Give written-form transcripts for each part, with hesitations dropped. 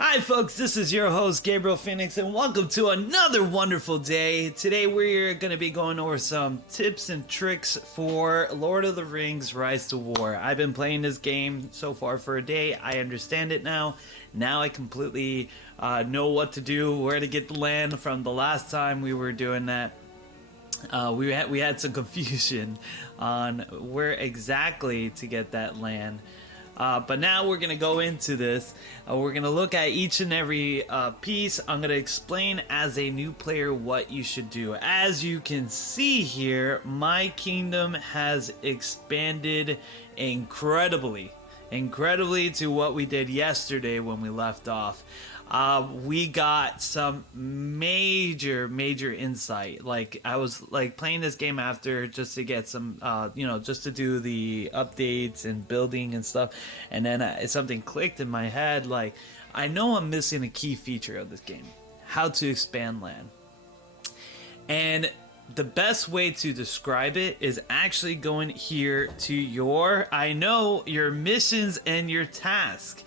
Hi folks, this is your host Gabriel Phoenix and welcome to another wonderful day. Today we're going to be going over some tips and tricks for Lord of the Rings Rise to War. I've been playing this game so far for a day. I understand it now. Now I completely know what to do, where to get the land from the last time we were doing that. We had some confusion on where exactly to get that land. But now we're going to go into this. We're going to look at each and every piece. I'm going to explain as a new player what you should do. As you can see here, my kingdom has expanded incredibly to what we did yesterday when we left off. We got some major insight. Like I was like playing this game after just to get some, just to do the updates and building and stuff. And then something clicked in my head. Like I know I'm missing a key feature of this game: how to expand land. And the best way to describe it is actually going here to your missions and your task.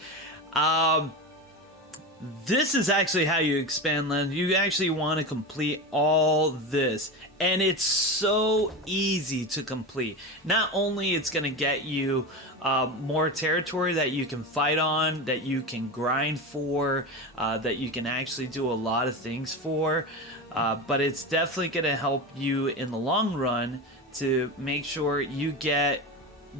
This is actually how you expand land. You actually want to complete all this, and it's so easy to complete. Not only it's going to get you more territory that you can fight on, that you can grind for, that you can actually do a lot of things for, but it's definitely going to help you in the long run to make sure you get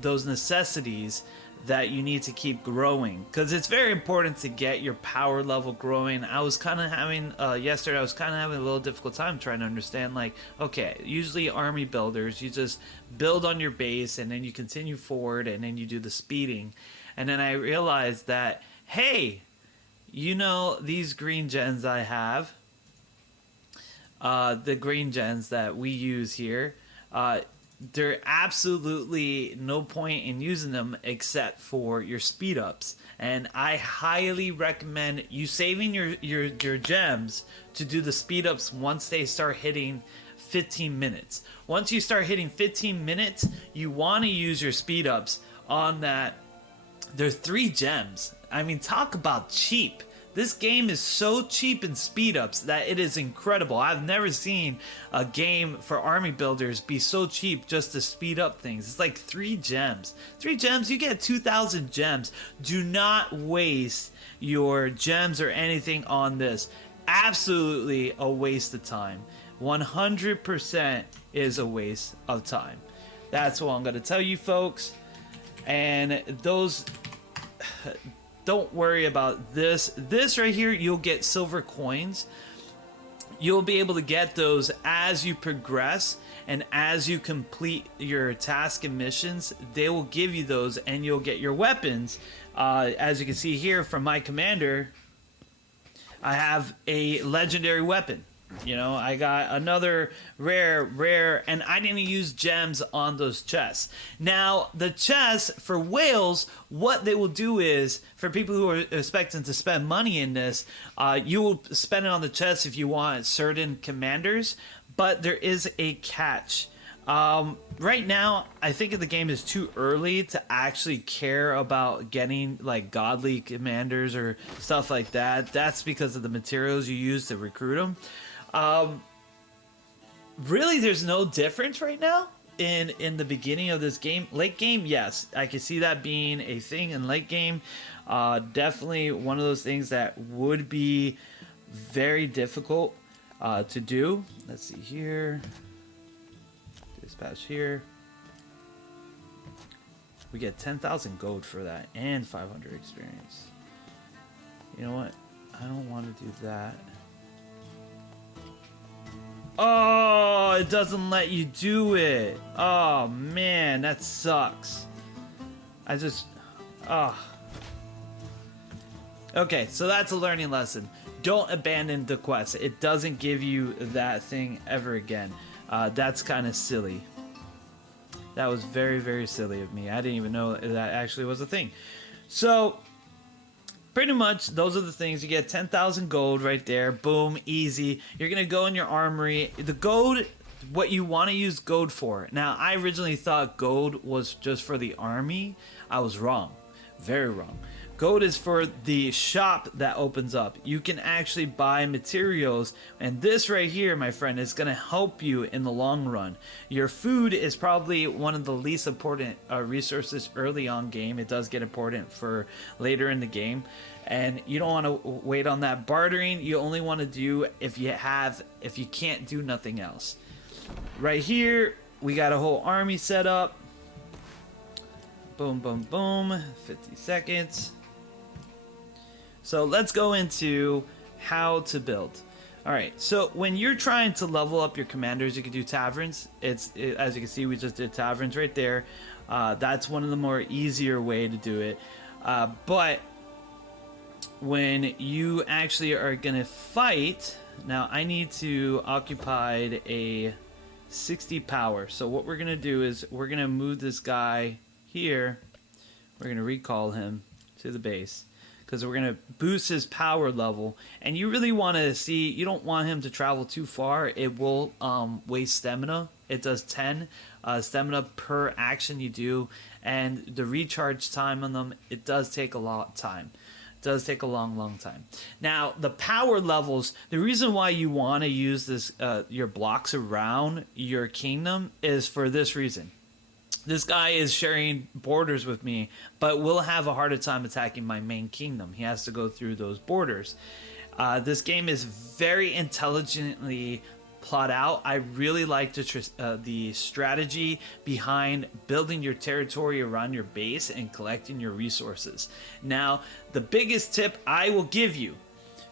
those necessities that you need to keep growing, because it's very important to get your power level growing. I was kind of having yesterday I was kind of having a little difficult time trying to understand, like, okay, usually army builders, you just build on your base and then you continue forward and then you do the speeding. And then I realized that, hey, these green gens I have, the green gens that we use here, there absolutely no point in using them except for your speed ups, and I highly recommend you saving your gems to do the speed ups once they start hitting 15 minutes. Once you start hitting 15 minutes, you want to use your speed ups on that. They're 3 gems. I mean, talk about cheap. This game is so cheap in speed ups that it is incredible. I've never seen a game for army builders be so cheap just to speed up things. It's like 3 gems. 3 gems, you get 2,000 gems. Do not waste your gems or anything on this. Absolutely a waste of time. 100% is a waste of time. That's what I'm going to tell you, folks. And those... Don't worry about this. This right here, you'll get silver coins. You'll be able to get those as you progress and as you complete your task and missions. They will give you those and you'll get your weapons. As you can see here from my commander, I have a legendary weapon. I got another rare, and I didn't use gems on those chests. Now, the chests for whales, what they will do is, for people who are expecting to spend money in this, you will spend it on the chests if you want certain commanders, but there is a catch. Right now, I think the game is too early to actually care about getting like godly commanders or stuff like that. That's because of the materials you use to recruit them. Really, there's no difference right now in the beginning of this game. Late game, yes, I can see that being a thing in late game. Definitely one of those things that would be very difficult to do. Let's see here. Dispatch here. We get 10,000 gold for that and 500 experience. You know what? I don't want to do that. Oh, it doesn't let you do it. Oh, man, that sucks. Okay, so that's a learning lesson. Don't abandon the quest. It doesn't give you that thing ever again. That's kind of silly. That was very silly of me. I didn't even know that actually was a thing. So... pretty much, those are the things. You get 10,000 gold right there. Boom, easy. You're going to go in your armory. The gold, what you want to use gold for. Now, I originally thought gold was just for the army. I was wrong. Very wrong. Gold is for the shop that opens up. You can actually buy materials, and this right here, my friend, is going to help you in the long run. Your food is probably one of the least important resources early on game. It does get important for later in the game, and you don't want to wait on that. Bartering, you only want to do if you can't do nothing else. Right here, we got a whole army set up. Boom, boom, boom. 50 seconds. So let's go into how to build. All right, so when you're trying to level up your commanders, you can do taverns. As you can see, we just did taverns right there. That's one of the more easier way to do it. But when you actually are gonna fight, now I need to occupy a 60 power. So what we're gonna do is we're gonna move this guy here. We're gonna recall him to the base because we're gonna boost his power level. And you really want to see, you don't want him to travel too far. It will waste stamina. It does 10 stamina per action you do, and the recharge time on them, it does take a lot of time. It does take a long time. Now the power levels, the reason why you want to use this your blocks around your kingdom is for this reason. This guy is sharing borders with me, but will have a harder time attacking my main kingdom. He has to go through those borders. This game is very intelligently plot out. I really like the strategy behind building your territory around your base and collecting your resources. Now, the biggest tip I will give you,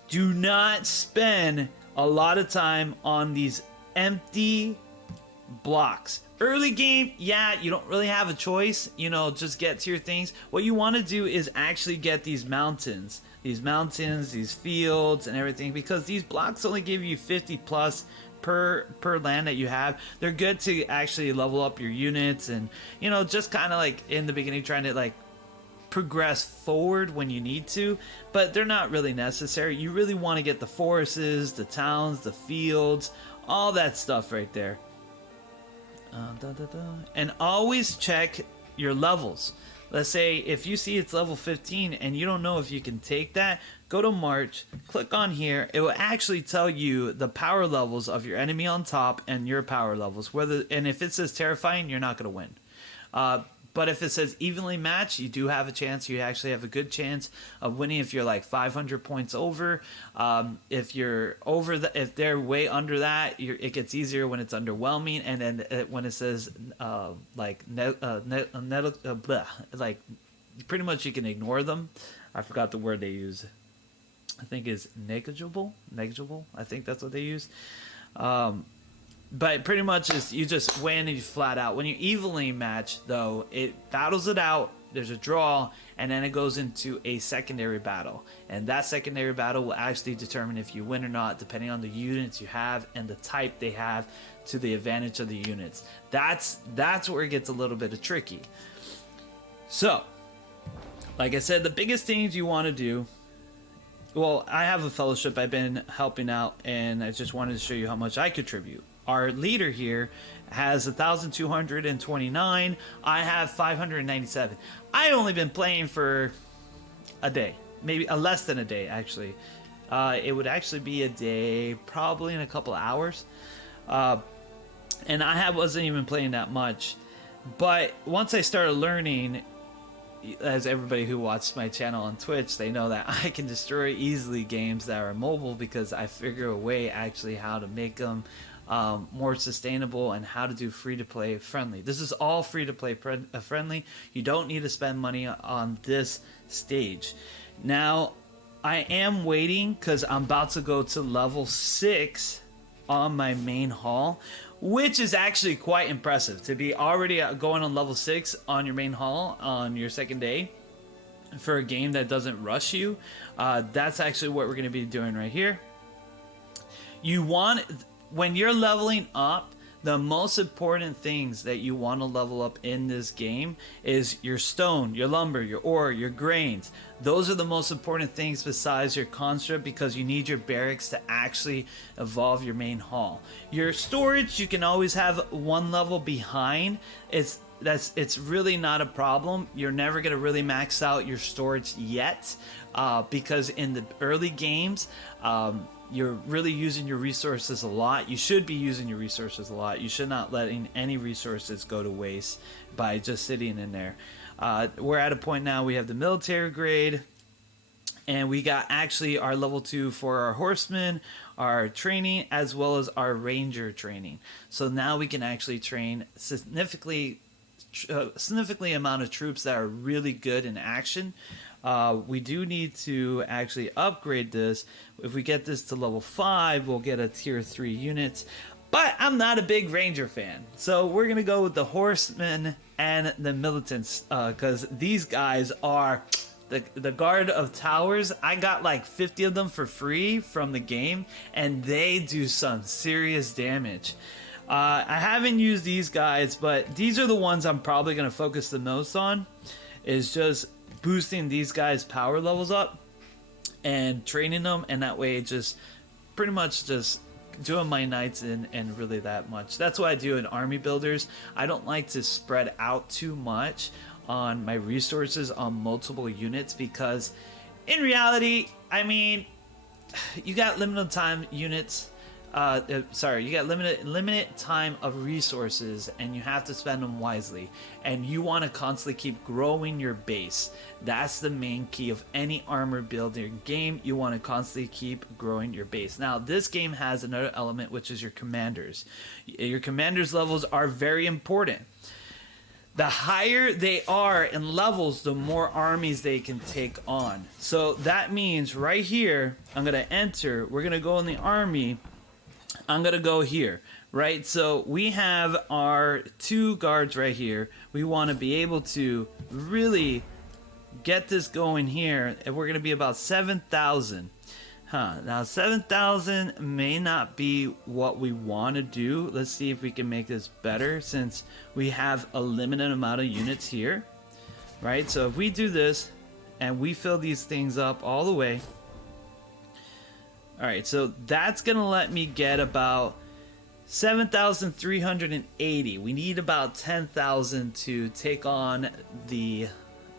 do not spend a lot of time on these empty blocks. Early game, yeah, you don't really have a choice, you know, just get to your things. What you want to do is actually get these mountains, these fields and everything, because these blocks only give you 50 plus per land that you have. They're good to actually level up your units and, you know, just kind of like in the beginning trying to like progress forward when you need to, but they're not really necessary. You really want to get the forests, the towns, the fields, all that stuff right there. And always check your levels. Let's say if you see it's level 15 and you don't know if you can take that, go to March, click on here. It will actually tell you the power levels of your enemy on top and your power levels. And if it says terrifying, you're not going to win. But if it says evenly matched, you do have a chance. You actually have a good chance of winning if you're like 500 points over. If you're over, if they're way under that, it gets easier when it's underwhelming. And then when it says like pretty much you can ignore them. I forgot the word they use. I think is negligible. I think that's what they use. But pretty much is you just win and you flat out. When you evenly match, though, it battles it out. There's a draw, and then it goes into a secondary battle. And that secondary battle will actually determine if you win or not, depending on the units you have and the type they have to the advantage of the units. That's where it gets a little bit of tricky. So, like I said, the biggest things you want to do. Well, I have a fellowship I've been helping out, and I just wanted to show you how much I contribute. Our leader here has 1,229. I have 597. I only been playing for a day, maybe less than a day actually. It would actually be a day, probably in a couple of hours. And I wasn't even playing that much. But once I started learning, as everybody who watched my channel on Twitch, they know that I can destroy easily games that are mobile because I figure a way actually how to make them more sustainable and how to do free-to-play friendly. This is all free-to-play friendly. You don't need to spend money on this stage. Now, I am waiting because I'm about to go to level 6 on my main hall, which is actually quite impressive to be already going on level 6 on your main hall on your second day for a game that doesn't rush you. That's actually what we're going to be doing right here. When you're leveling up, the most important things that you want to level up in this game is your stone, your lumber, your ore, your grains. Those are the most important things besides your construct, because you need your barracks to actually evolve your main hall. Your storage, you can always have one level behind. it's really not a problem. You're never going to really max out your storage yet, because in the early games, you're really using your resources a lot. You should be using your resources a lot. You should not letting any resources go to waste by just sitting in there. We're at a point now, we have the military grade, and we got actually our level 2 for our horsemen, our training, as well as our ranger training. So now we can actually train significantly amount of troops that are really good in action. We do need to actually upgrade this. If we get this to level 5, we'll get a tier 3 unit. But I'm not a big ranger fan, so we're gonna go with the horsemen and the militants, because these guys are the guard of towers. I got like 50 of them for free from the game, and they do some serious damage. I haven't used these guys, but these are the ones I'm probably going to focus the most on, is just boosting these guys' power levels up and training them, and that way just pretty much just doing my knights and really that much. That's what I do in army builders. I don't like to spread out too much on my resources on multiple units, because in reality, I mean, you got limited time units. You got limited time of resources, and you have to spend them wisely, and you want to constantly keep growing your base. That's the main key of any armor building game. You want to constantly keep growing your base. Now this game has another element, which is your commanders. Your commanders levels are very important. The higher they are in levels, the more armies they can take on. So that means right here, I'm going to enter, we're going to go in the army, I'm going to go here, right? So we have our 2 guards right here. We want to be able to really get this going here, and we're going to be about 7,000. Now 7,000 may not be what we want to do. Let's see if we can make this better, since we have a limited amount of units here, right? So if we do this and we fill these things up all the way, all right, so that's gonna let me get about 7,380. We need about 10,000 to take on the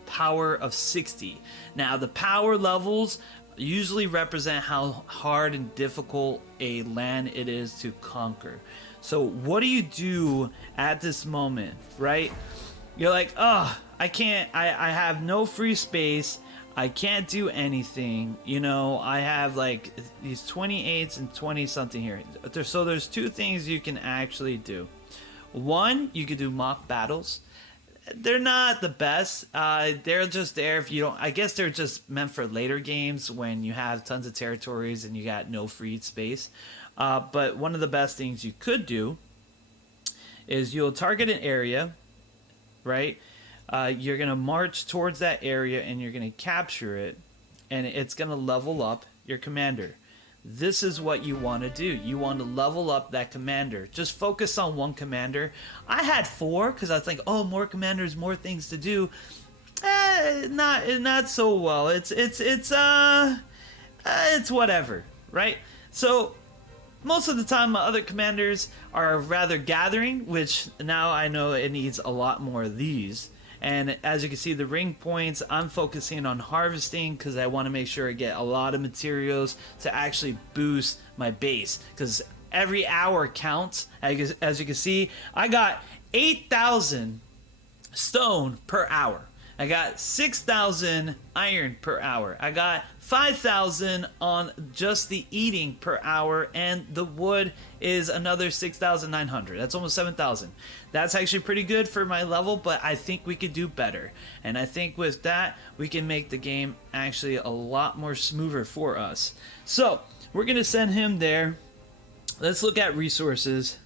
power of 60. Now the power levels usually represent how hard and difficult a land it is to conquer. So what do you do at this moment, right? You're like, oh, I can't, I have no free space, I can't do anything, you know, I have like these 28s and 20 something here. So there's 2 things you can actually do. One, you could do mock battles. They're not the best. They're just there if you don't. I guess they're just meant for later games when you have tons of territories and you got no free space. But one of the best things you could do is you'll target an area, right? You're gonna march towards that area and you're gonna capture it, and it's gonna level up your commander. This is what you want to do. You want to level up that commander. Just focus on one commander. I had 4 because I was like, oh, more commanders, more things to do. Not so well. It's whatever, right? So most of the time, my other commanders are rather gathering, which now I know it needs a lot more of these. And as you can see, the ring points, I'm focusing on harvesting because I want to make sure I get a lot of materials to actually boost my base, because every hour counts. As you can see, I got 8,000 stone per hour. I got 6,000 iron per hour. I got 5,000 on just the eating per hour, and the wood is another 6,900. That's almost 7,000. That's actually pretty good for my level, but I think we could do better. And I think with that, we can make the game actually a lot more smoother for us. So we're gonna send him there. Let's look at resources.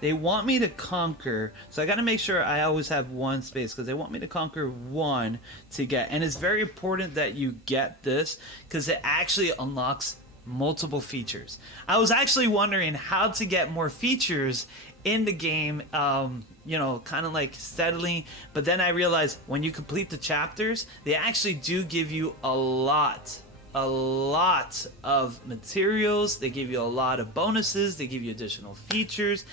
They want me to conquer, so I got to make sure I always have 1 space, because they want me to conquer 1 to get. And it's very important that you get this, because it actually unlocks multiple features. I was actually wondering how to get more features in the game, you know, kind of like steadily, but then I realized when you complete the chapters, they actually do give you a lot a lot of materials. They give you a lot of bonuses. They give you additional features.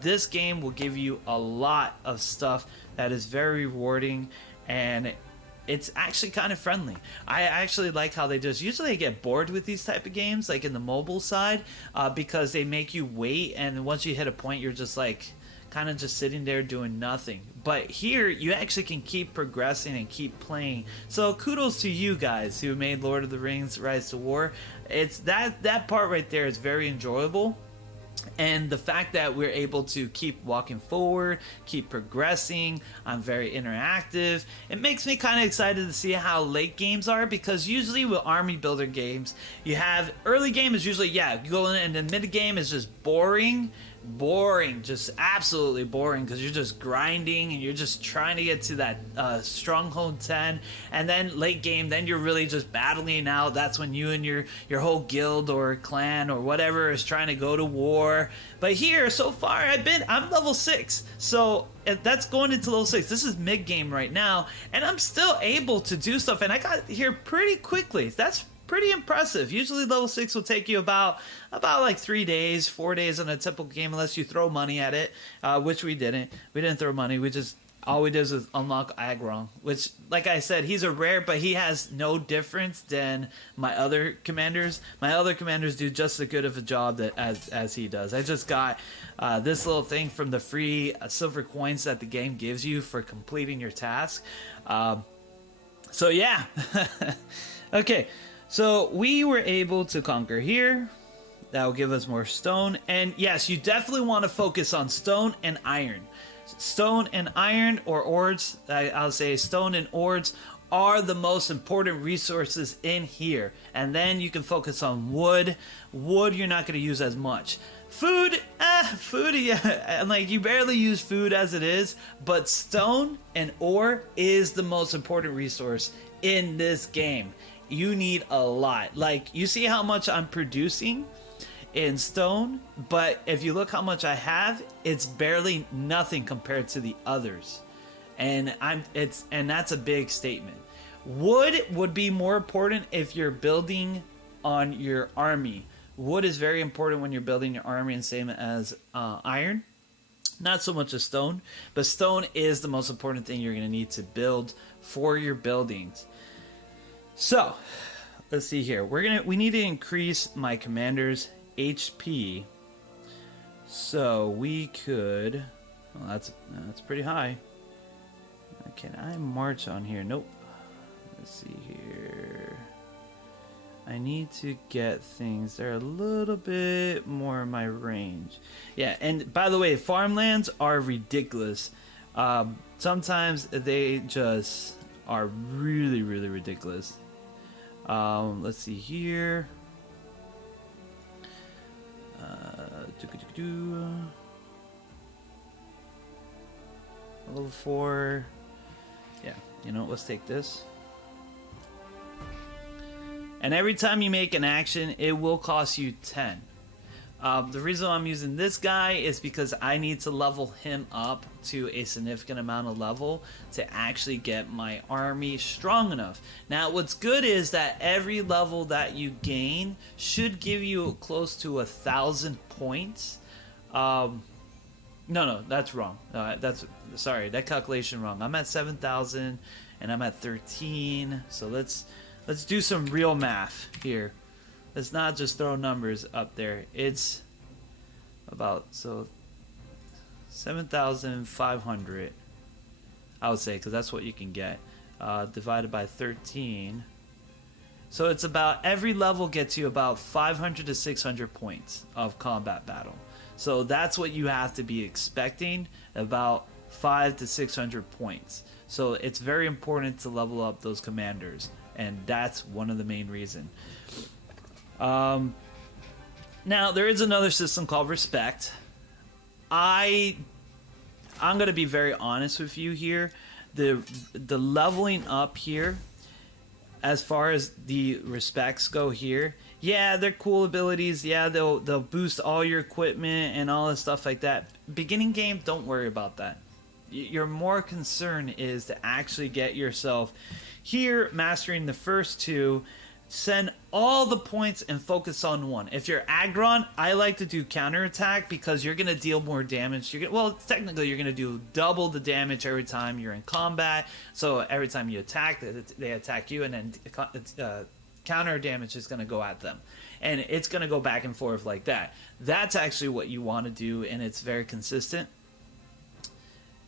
This game will give you a lot of stuff that is very rewarding, and it's actually kind of friendly. I actually like how they just usually I get bored with these type of games, like in the mobile side, because they make you wait, and once you hit a point, you're just like kind of just sitting there doing nothing. But here, you actually can keep progressing and keep playing. So kudos to you guys who made Lord of the Rings: Rise to War. It's that part right there is very enjoyable. And the fact that we're able to keep walking forward, keep progressing, I'm very interactive. It makes me kind of excited to see how late games are, because usually with army builder games, you have early game is usually, you go in, and then mid game is just boring, just absolutely boring, because you're just grinding and you're just trying to get to that stronghold 10, and then late game, then you're really just battling out. That's when you and your whole guild or clan or whatever is trying to go to war. But here so far I'm level 6, so that's going into level 6. This is mid game right now, and I'm still able to do stuff, and I got here pretty quickly. That's pretty impressive. Usually level 6 will take you about like 3 days, 4 days on a typical game, unless you throw money at it, which we didn't. We didn't throw money. All we did was unlock Agron, which, like I said, he's a rare, but he has no difference than my other commanders. My other commanders do just as good of a job as he does. I just got this little thing from the free silver coins that the game gives you for completing your task. So yeah. Okay. So we were able to conquer here. That will give us more stone. And yes, you definitely want to focus on stone and iron. Stone and iron, or ords, I'll say stone and ords, are the most important resources in here. And then you can focus on wood. Wood you're not going to use as much. Food, yeah, like you barely use food as it is, but stone and ore is the most important resource in this game. You need a lot. Like, you see how much I'm producing in stone, but if you look how much I have, it's barely nothing compared to the others. And that's a big statement. Wood would be more important if you're building on your army. Wood is very important when you're building your army, and same as iron. Not so much as stone, but stone is the most important thing you're going to need to build for your buildings. So, let's see here. We need to increase my commander's HP. So we could. Well, that's pretty high. Can I march on here? Nope. Let's see here. I need to get things that are a little bit more in my range. Yeah, and by the way, farmlands are ridiculous. Sometimes they just are really, really ridiculous. Let's see here. Level 4. Yeah, you know what? Let's take this. And every time you make an action, it will cost you 10. The reason I'm using this guy is because I need to level him up to a significant amount of level to actually get my army strong enough. Now, what's good is that every level that you gain should give you close to 1,000 points. No, that's wrong. Sorry, that calculation wrong. I'm at 7,000 and I'm at 13. So let's do some real math here. Let's not just throw numbers up there. It's about 7,500. I would say, because that's what you can get. Divided by 13. So it's about, every level gets you about 500 to 600 points of combat battle. So that's what you have to be expecting, about 500 to 600 points. So it's very important to level up those commanders, and that's one of the main reasons. Now, there is another system called Respect. I'm going to be very honest with you here. The leveling up here, as far as the respects go here, yeah, they're cool abilities. Yeah, they'll boost all your equipment and all this stuff like that. Beginning game, don't worry about that. Your more concern is to actually get yourself here, mastering the first two, send all the points and focus on one. If you're Aggron, I like to do counterattack because you're gonna deal more damage. Well, technically you're gonna do double the damage every time you're in combat. So every time you attack, they attack you, and then counter damage is gonna go at them, and it's gonna go back and forth like that. That's actually what you want to do, and it's very consistent.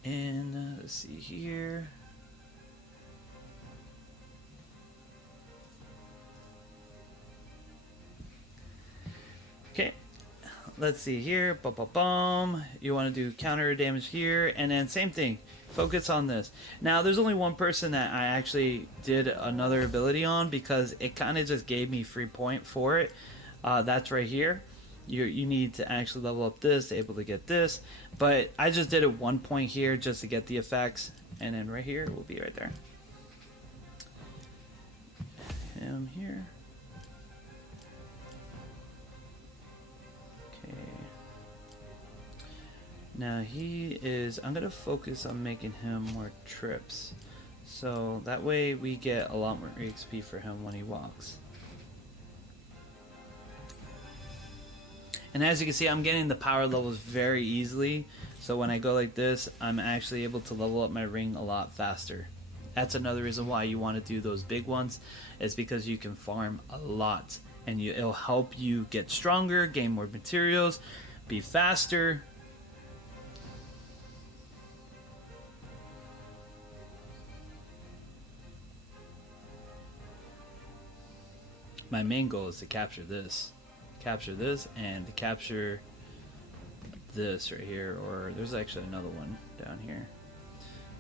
And let's see here. Okay, let's see here. Bum. You want to do counter damage here, and then same thing. Focus on this. Now, there's only one person that I actually did another ability on because it kind of just gave me free point for it. That's right here. You need to actually level up this, able to get this. But I just did it 1 point here just to get the effects, and then right here will be right there. Him here. Now he is, I'm going to focus on making him more trips. So that way we get a lot more XP for him when he walks. And as you can see, I'm getting the power levels very easily. So when I go like this, I'm actually able to level up my ring a lot faster. That's another reason why you want to do those big ones, is because you can farm a lot. And it'll help you get stronger, gain more materials, be faster. My main goal is to capture this, and to capture this right here, or there's actually another one down here,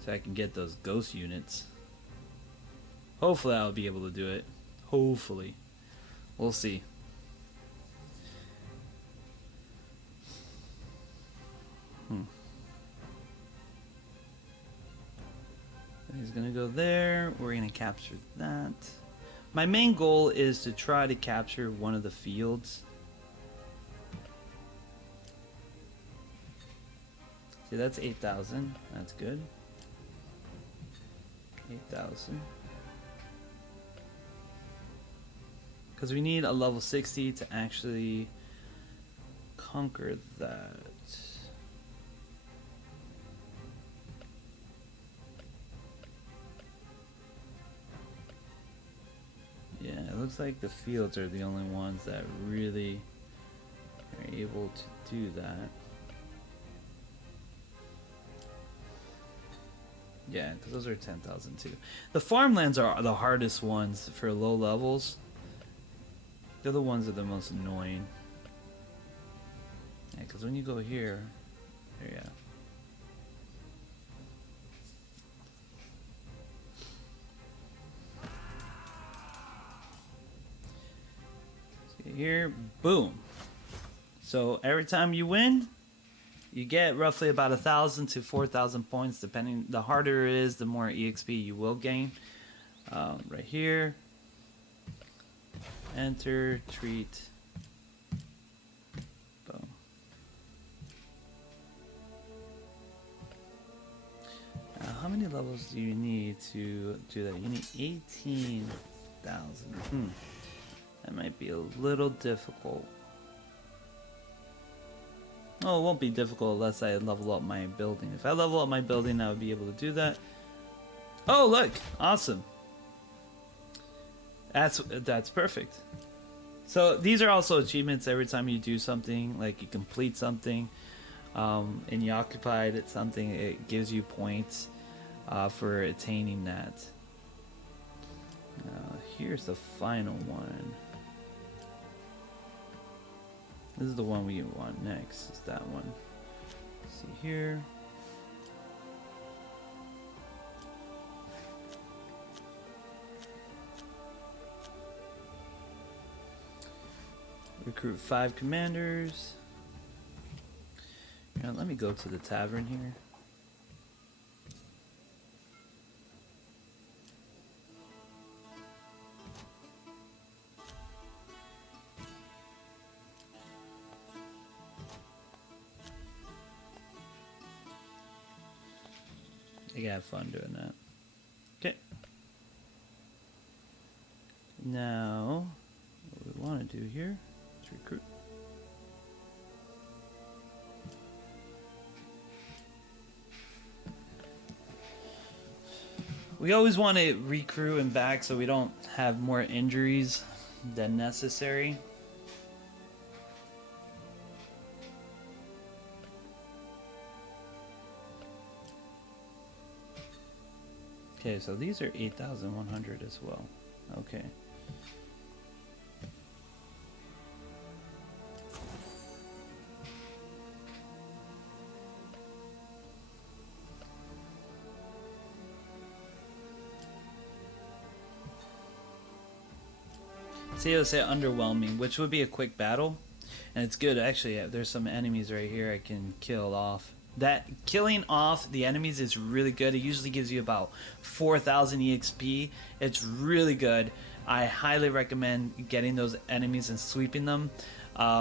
so I can get those ghost units. Hopefully I'll be able to do it. Hopefully. We'll see. He's gonna go there. We're gonna capture that. My main goal is to try to capture one of the fields. See, that's 8,000. That's good. 8,000. Because we need a level 60 to actually conquer that. Yeah, it looks like the fields are the only ones that really are able to do that. Yeah, because those are 10,000 too. The farmlands are the hardest ones for low levels. They're the ones that are the most annoying. Yeah, because when you go here, yeah. Here, boom. So every time you win, you get roughly about 1,000 to 4,000 points, depending. The harder it is, the more EXP you will gain. Right here, enter, treat, boom. Now, how many levels do you need to do that? You need 18,000. That might be a little difficult. Oh, it won't be difficult unless I level up my building. If I level up my building, I would be able to do that. Oh, look! Awesome. That's perfect. So these are also achievements every time you do something, like you complete something, and you occupied at something, it gives you points for attaining that. Here's the final one. This is the one we want next. It's that one. Let's see here. Recruit 5 commanders. Now, let me go to the tavern here. I gotta have fun doing that. Okay. Now, what we want to do here is recruit. We always want to recruit and back so we don't have more injuries than necessary. Okay, so these are 8,100 as well. Okay. See, it'll say underwhelming, which would be a quick battle. And it's good, actually. There's some enemies right here I can kill off. That killing off the enemies is really good. It usually gives you about 4,000 EXP. It's really good. I highly recommend getting those enemies and sweeping them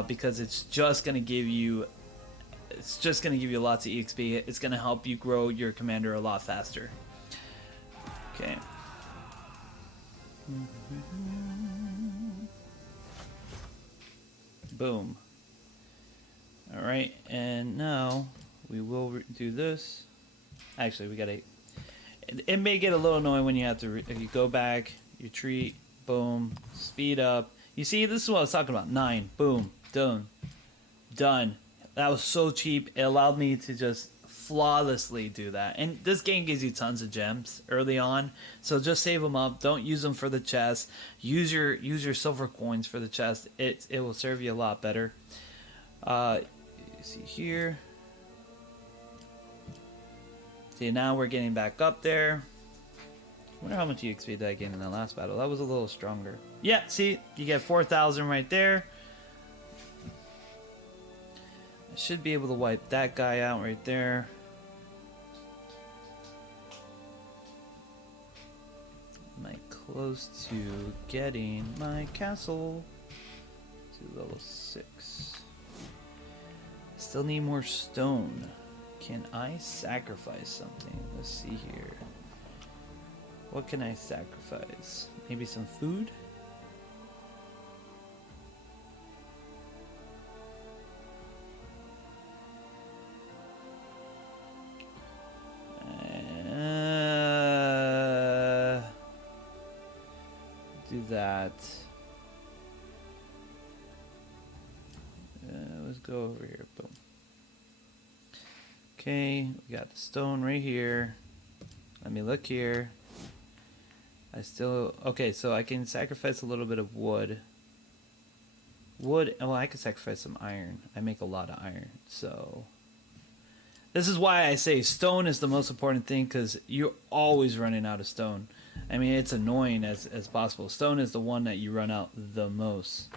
because it's just gonna give you lots of EXP. It's gonna help you grow your commander a lot faster. Okay. Boom. All right, and now we will do this. Actually, we gotta. It may get a little annoying when you have to. If you go back, you retreat, boom, speed up. You see, this is what I was talking about. 9, boom, done, done. That was so cheap. It allowed me to just flawlessly do that. And this game gives you tons of gems early on, so just save them up. Don't use them for the chest. Use your silver coins for the chest. It will serve you a lot better. You see here. See, now we're getting back up there. I wonder how much EXP did I get in the last battle. That was a little stronger. Yeah, see, you get 4,000 right there. I should be able to wipe that guy out right there. Am I close to getting my castle to level 6? Still need more stone. Can I sacrifice something? Let's see here. What can I sacrifice? Maybe some food? Do that. Let's go over here. Boom. Okay, we got the stone right here. Let me look here. Okay, so I can sacrifice a little bit of wood. Well, I could sacrifice some iron. I make a lot of iron, so this is why I say stone is the most important thing, because you're always running out of stone. I mean, it's annoying as possible. Stone is the one that you run out the most.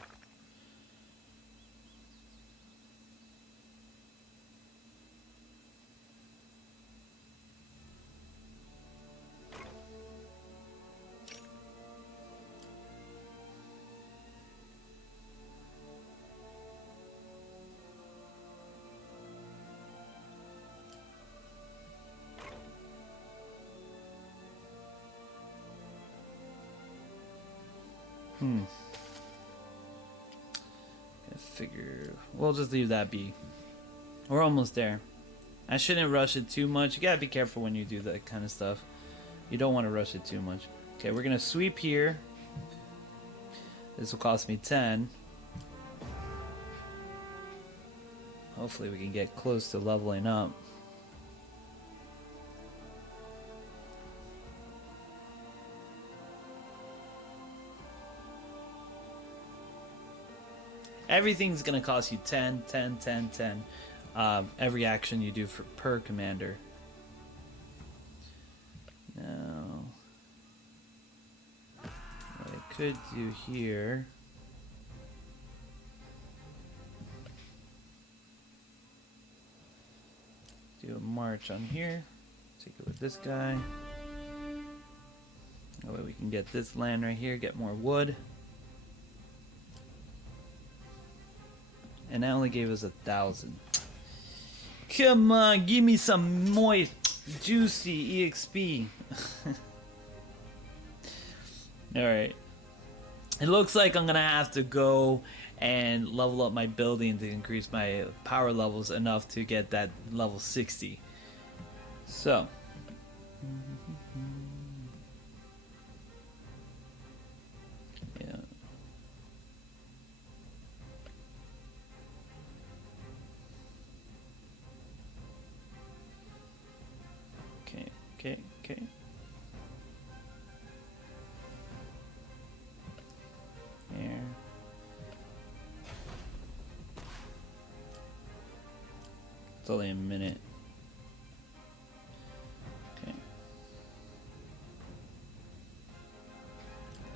I figure we'll just leave that be. We're almost there. I shouldn't rush it too much. You gotta be careful when you do that kind of stuff. You don't want to rush it too much. Okay, we're gonna sweep here. This will cost me 10. Hopefully we can get close to leveling up. Everything's going to cost you 10, 10, 10, 10. Every action you do per commander. Now, what I could do here... do a march on here. Take it with this guy. That way we can get this land right here, get more wood. And that only gave us 1,000. Come on, give me some moist, juicy EXP. Alright. It looks like I'm gonna have to go and level up my building to increase my power levels enough to get that level 60. So. Yeah. Okay. Here. It's only a minute. Okay.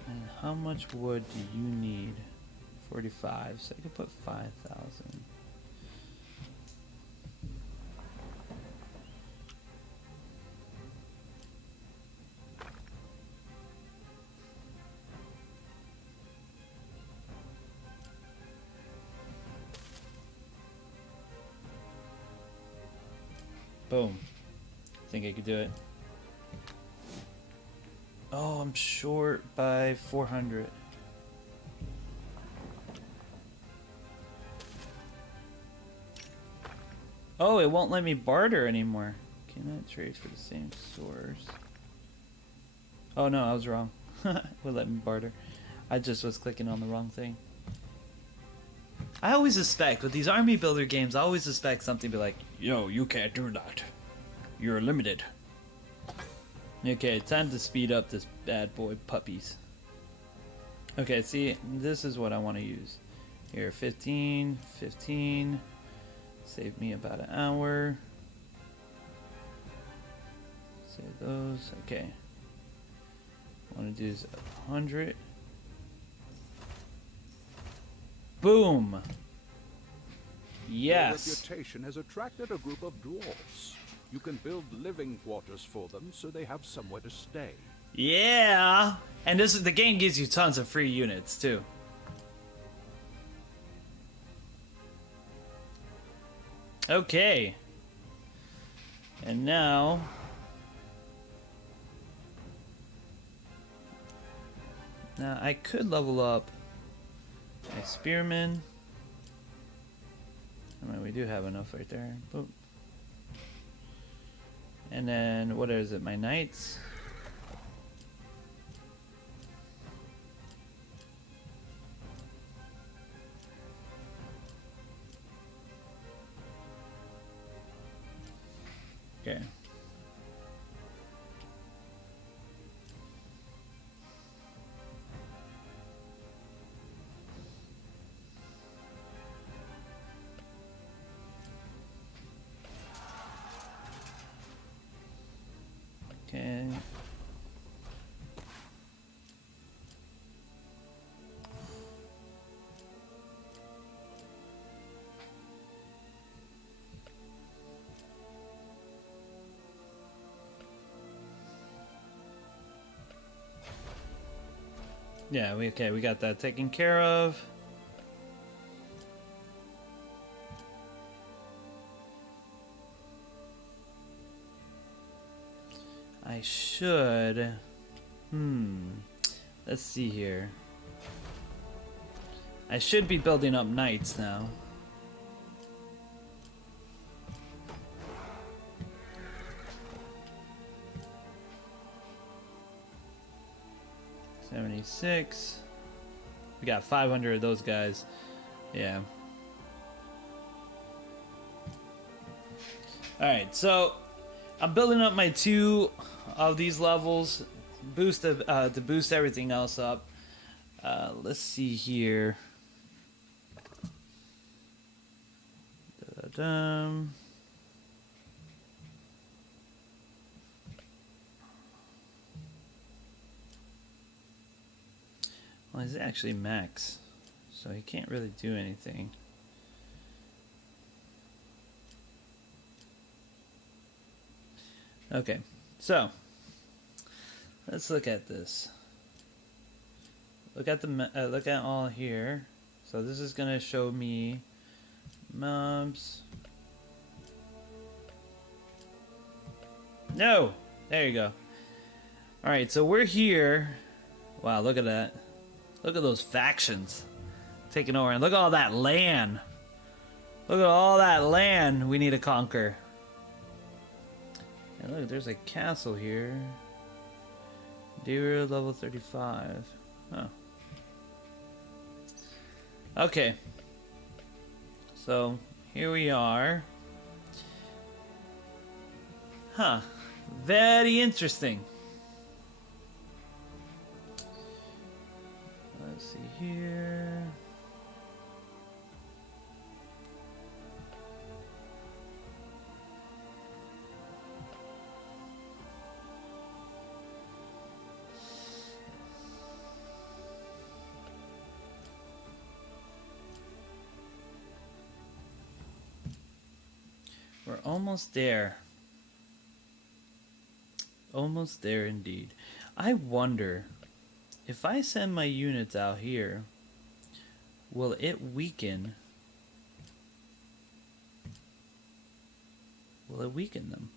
And how much wood do you need? 45. So I could put 5,000. Boom. Think I could do it. Oh, I'm short by 400. Oh, it won't let me barter anymore. Cannot trade for the same source. Oh no, I was wrong. It would let me barter. I just was clicking on the wrong thing. I always suspect, with these army builder games, I always suspect something be like, yo, you can't do that. You're limited. Okay, time to speed up this bad boy puppies. Okay, see, this is what I want to use. Here, 15. Save me about an hour. Save those, okay. I want to do is 100. Boom! Yes! Your reputation has attracted a group of dwarfs. You can build living quarters for them so they have somewhere to stay. Yeah! And the game gives you tons of free units, too. Okay. And now... Now, I could level up my spearmen. I mean, we do have enough right there. Boom. And then, what is it? My knights? Okay. Okay. Yeah, we got that taken care of. I should... Let's see here. I should be building up knights now. $76. We got 500 of those guys. Yeah. Alright, so I'm building up my 2 of these levels to boost everything else up. Let's see here. Da-da-dum. Well, he's actually max, so he can't really do anything. Okay, so let's look at this. Look at all here. So this is gonna show me mobs. No, there you go. All right, so we're here. Wow, look at that. Look at those factions taking over, and look at all that land. Look at all that land we need to conquer. And look, there's a castle here. Deer level 35. Oh. Okay. So, here we are. Huh. Very interesting. Let's see here. We're almost there. Almost there indeed. I wonder if I send my units out here, will it weaken? Will it weaken them?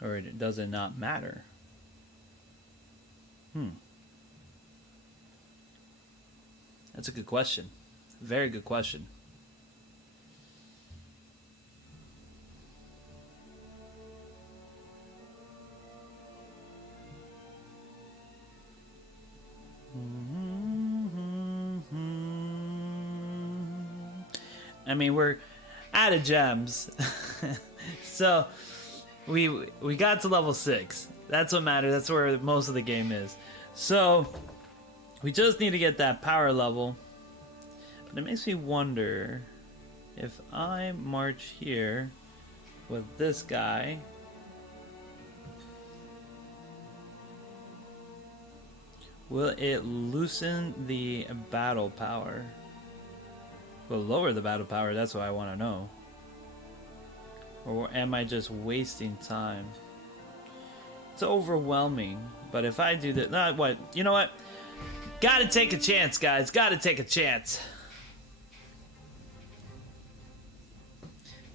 Or does it not matter? That's a good question. Very good question. I mean, we're out of gems. So we got to level 6. That's what matters. That's where most of the game is. So we just need to get that power level. But it makes me wonder if I march here with this guy. Will it loosen the battle power? Will it lower the battle power? That's what I want to know. Or am I just wasting time? It's overwhelming. But if I do that, not what? You know what? Gotta take a chance, guys. Gotta take a chance.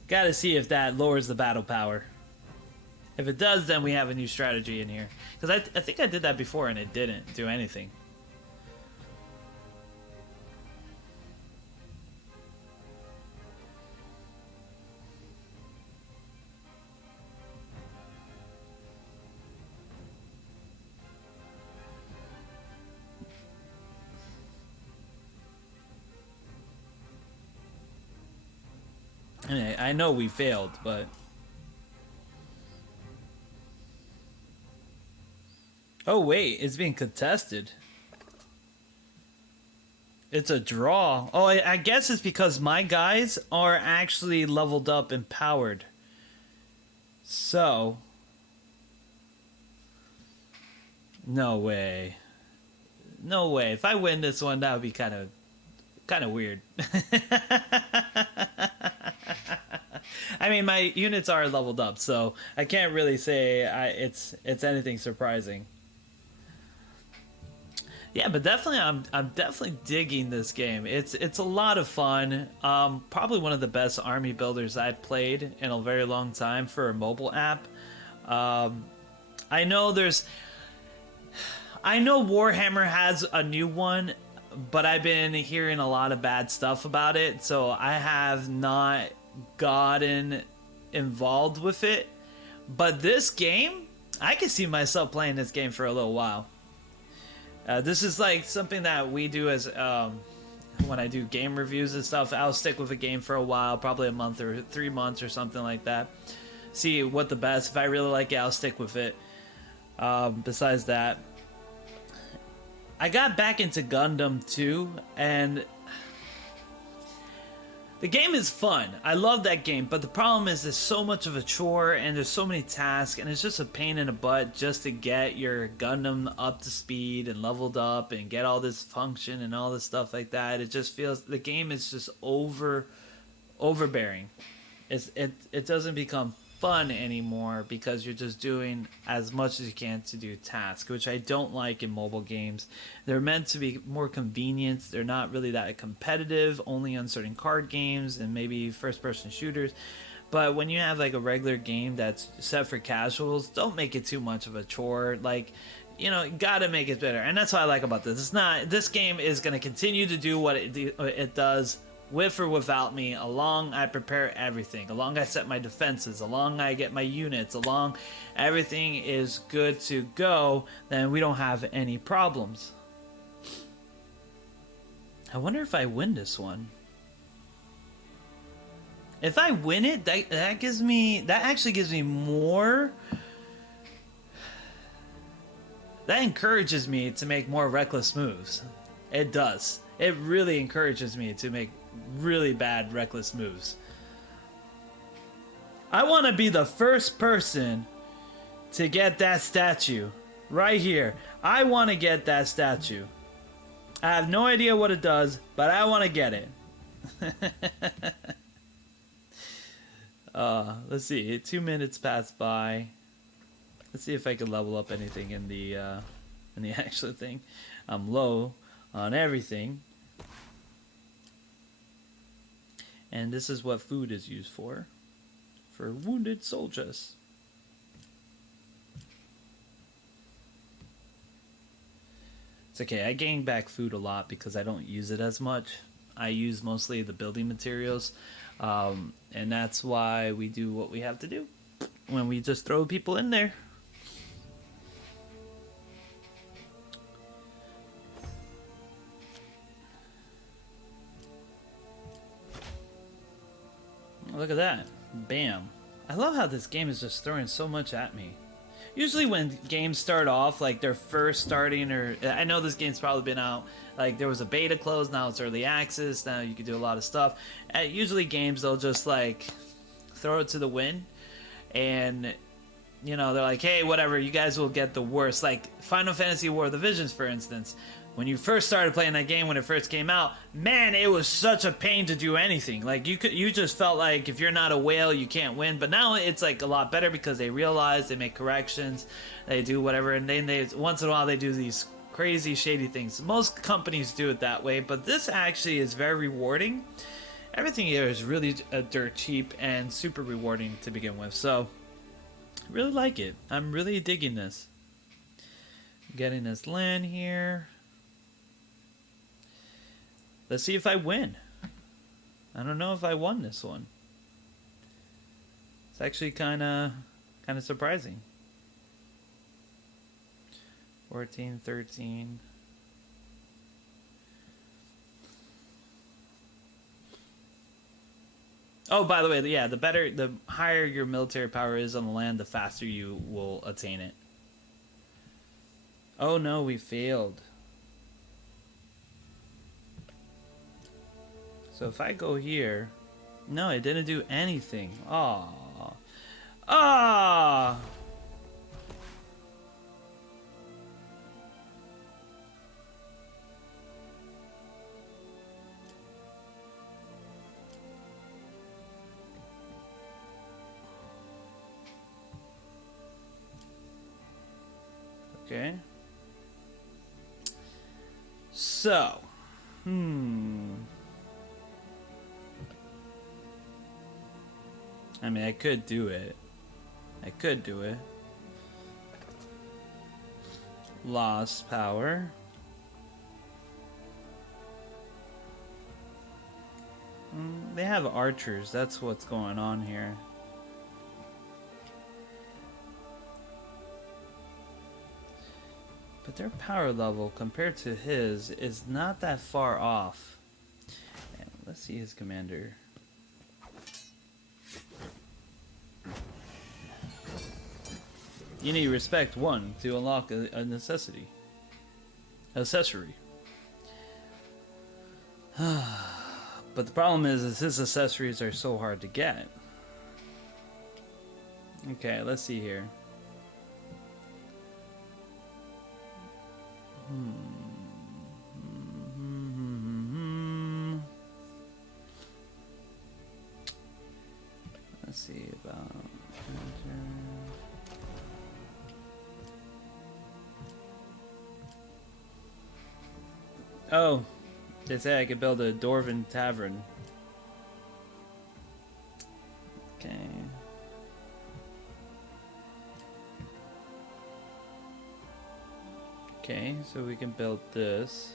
Gotta see if that lowers the battle power. If it does, then we have a new strategy in here. Because I think I did that before and it didn't do anything. I know we failed, but... Oh wait, it's being contested. It's a draw. Oh, I guess it's because my guys are actually leveled up and powered. So... No way. No way. If I win this one, that would be kind of weird. I mean, my units are leveled up, so I can't really say it's anything surprising. Yeah, but definitely, I'm definitely digging this game. It's a lot of fun. Probably one of the best army builders I've played in a very long time for a mobile app. I know Warhammer has a new one, but I've been hearing a lot of bad stuff about it, so I have not gotten involved with it. But this game, I can see myself playing this game for a little while. This is like something that we do as when I do game reviews and stuff. I'll stick with a game for a while, probably a month or 3 months or something like that. See what the best. If I really like it, I'll stick with it. Besides that, I got back into Gundam too, and the game is fun. I love that game, but the problem is there's so much of a chore and there's so many tasks, and it's just a pain in the butt just to get your Gundam up to speed and leveled up and get all this function and all this stuff like that. It just feels the game is just overbearing. It doesn't become fun anymore because you're just doing as much as you can to do tasks, which I don't like in mobile games. They're meant to be more convenient. They're not really that competitive, only on certain card games and maybe first-person shooters. But when you have like a regular game that's set for casuals, don't make it too much of a chore. Like, you know, gotta make it better. And that's what I like about this. It's not, this game is gonna continue to do what it does with or without me. Along I prepare everything. Along I set my defenses. Along I get my units. Along everything is good to go. Then we don't have any problems. I wonder if I win this one. If I win it, that actually gives me more. That encourages me to make more reckless moves. It does. It really encourages me to make really bad reckless moves. I want to be the first person to get that statue right here. I want to get that statue. I have no idea what it does, but I want to get it. Let's see. 2 minutes passed by. Let's see if I can level up anything in the actual thing. I'm low on everything. And this is what food is used for wounded soldiers. It's okay. I gain back food a lot because I don't use it as much. I use mostly the building materials. And that's why we do what we have to do when we just throw people in there. Look at that. Bam. I love how this game is just throwing so much at me. Usually when games start off, like they're first starting, or I know this game's probably been out, like there was a beta close, now it's early access, now you can do a lot of stuff. Usually games, they'll just like throw it to the wind, and you know, they're like, hey, whatever, you guys will get the worst. Like Final Fantasy War of the Visions, for instance. When you first started playing that game, when it first came out, man, it was such a pain to do anything. Like you just felt like if you're not a whale, you can't win. But now it's like a lot better because they realize, they make corrections, they do whatever, and then they once in a while they do these crazy shady things. Most companies do it that way, but this actually is very rewarding. Everything here is really dirt cheap and super rewarding to begin with. So I really like it. I'm really digging this. Getting this land here. Let's see if I win. I don't know if I won this one. It's actually kind of surprising. 14, 13. Oh, by the way, yeah, the higher your military power is on the land, the faster you will attain it. Oh no, we failed. So if I go here, no, it didn't do anything. Ah, ah. Okay. So, I mean, I could do it. I could do it. Lost power. They have archers. That's what's going on here. But their power level compared to his is not that far off. And let's see his commander. You need respect 1 to unlock a necessity. Accessory. But the problem is his accessories are so hard to get. Okay, let's see here. Let's see about... Oh, they say I could build a Dwarven tavern. Okay. Okay, so we can build this.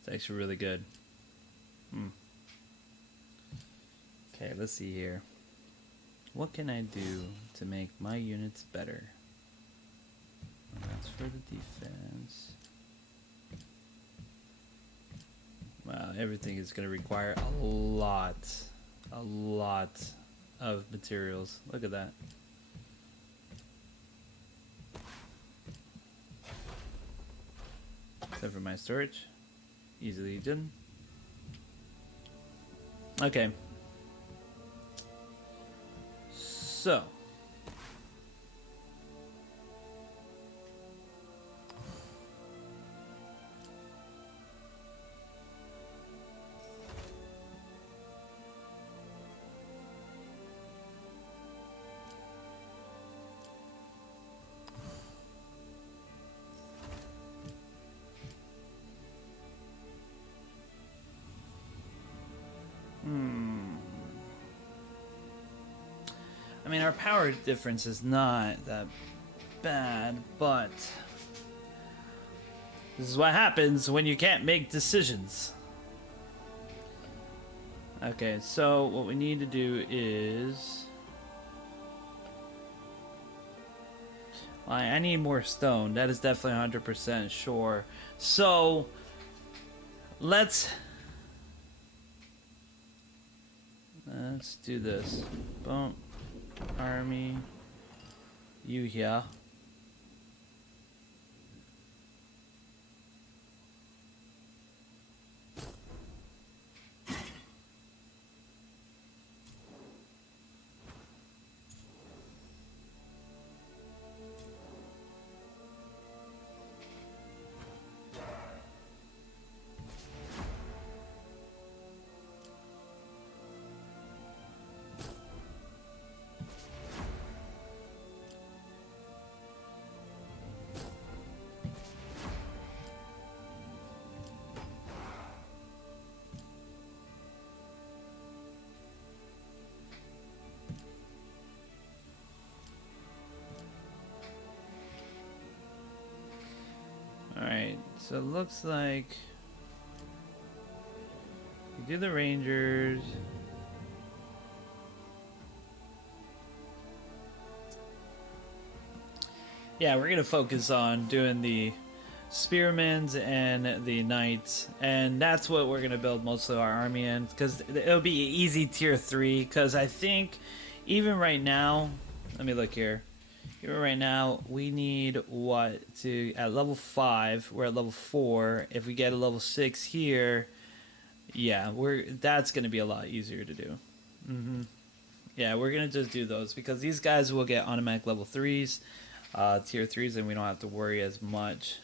It's actually really good. Okay, let's see here. What can I do to make my units better? That's for the defense. Wow, everything is going to require a lot of materials. Look at that. Except for my storage. Easily done. Okay. So. I mean, our power difference is not that bad, but this is what happens when you can't make decisions. Okay, so what we need to do is... I need more stone. That is definitely 100% sure. So, let's do this. Boom. Army. You here. Alright, so it looks like we do the Rangers. Yeah, we're gonna focus on doing the Spearmans and the Knights, and that's what we're gonna build most of our army in, because it'll be easy tier 3, because I think even right now, let me look here. Even right now, we need what to at level 5. We're at level 4. If we get a level 6 here, yeah, that's gonna be a lot easier to do. Yeah, we're gonna just do those because these guys will get automatic level 3s, tier 3s, and we don't have to worry as much.